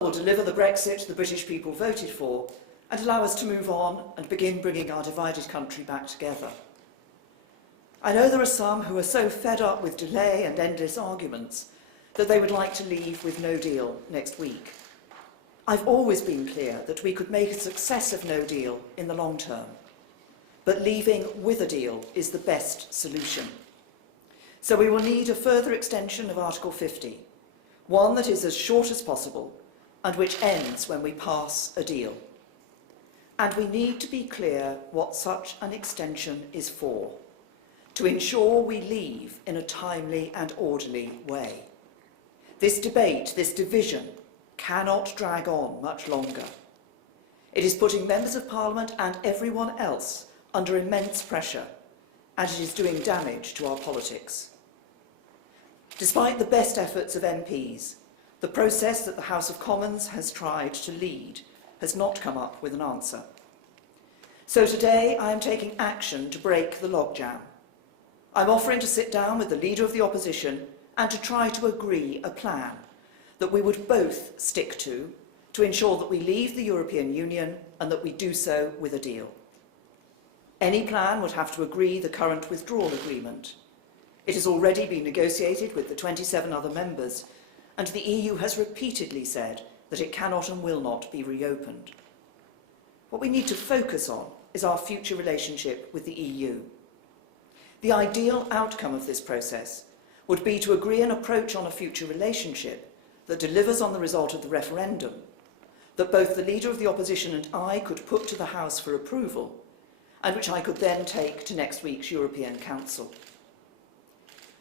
will deliver the Brexit the British people voted for and allow us to move on and begin bringing our divided country back together. I know there are some who are so fed up with delay and endless arguments that they would like to leave with no deal next week. I've always been clear that we could make a success of no deal in the long term, but leaving with a deal is the best solution. So we will need a further extension of Article 50, one that is as short as possible and which ends when we pass a deal. And we need to be clear what such an extension is for, to ensure we leave in a timely and orderly way. This debate, this division, cannot drag on much longer. It is putting members of Parliament and everyone else under immense pressure, and it is doing damage to our politics. Despite the best efforts of MPs, the process that the House of Commons has tried to lead has not come up with an answer. So today I am taking action to break the logjam. I'm offering to sit down with the Leader of the Opposition and to try to agree a plan that we would both stick to ensure that we leave the European Union and that we do so with a deal. Any plan would have to agree the current withdrawal agreement. It has already been negotiated with the 27 other members, and the EU has repeatedly said that it cannot and will not be reopened. What we need to focus on is our future relationship with the EU. The ideal outcome of this process would be to agree an approach on a future relationship that delivers on the result of the referendum, that both the Leader of the Opposition and I could put to the House for approval, and which I could then take to next week's European Council.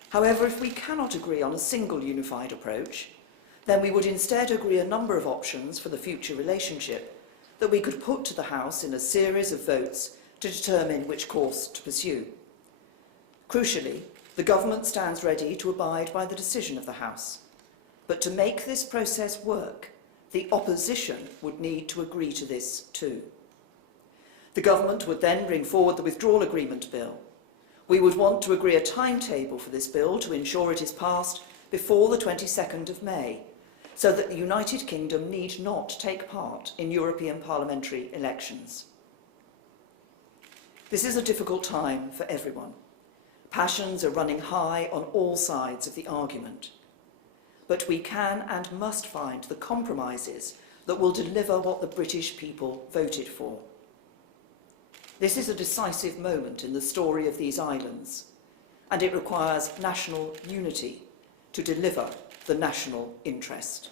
However, if we cannot agree on a single unified approach, then we would instead agree a number of options for the future relationship that we could put to the House in a series of votes to determine which course to pursue. Crucially, the government stands ready to abide by the decision of the House. But to make this process work, the opposition would need to agree to this too. The government would then bring forward the withdrawal agreement bill. We would want to agree a timetable for this bill to ensure it is passed before the 22nd of May, so that the United Kingdom need not take part in European parliamentary elections. This is a difficult time for everyone. Passions are running high on all sides of the argument. But we can and must find the compromises that will deliver what the British people voted for. This is a decisive moment in the story of these islands, and it requires national unity to deliver the national interest.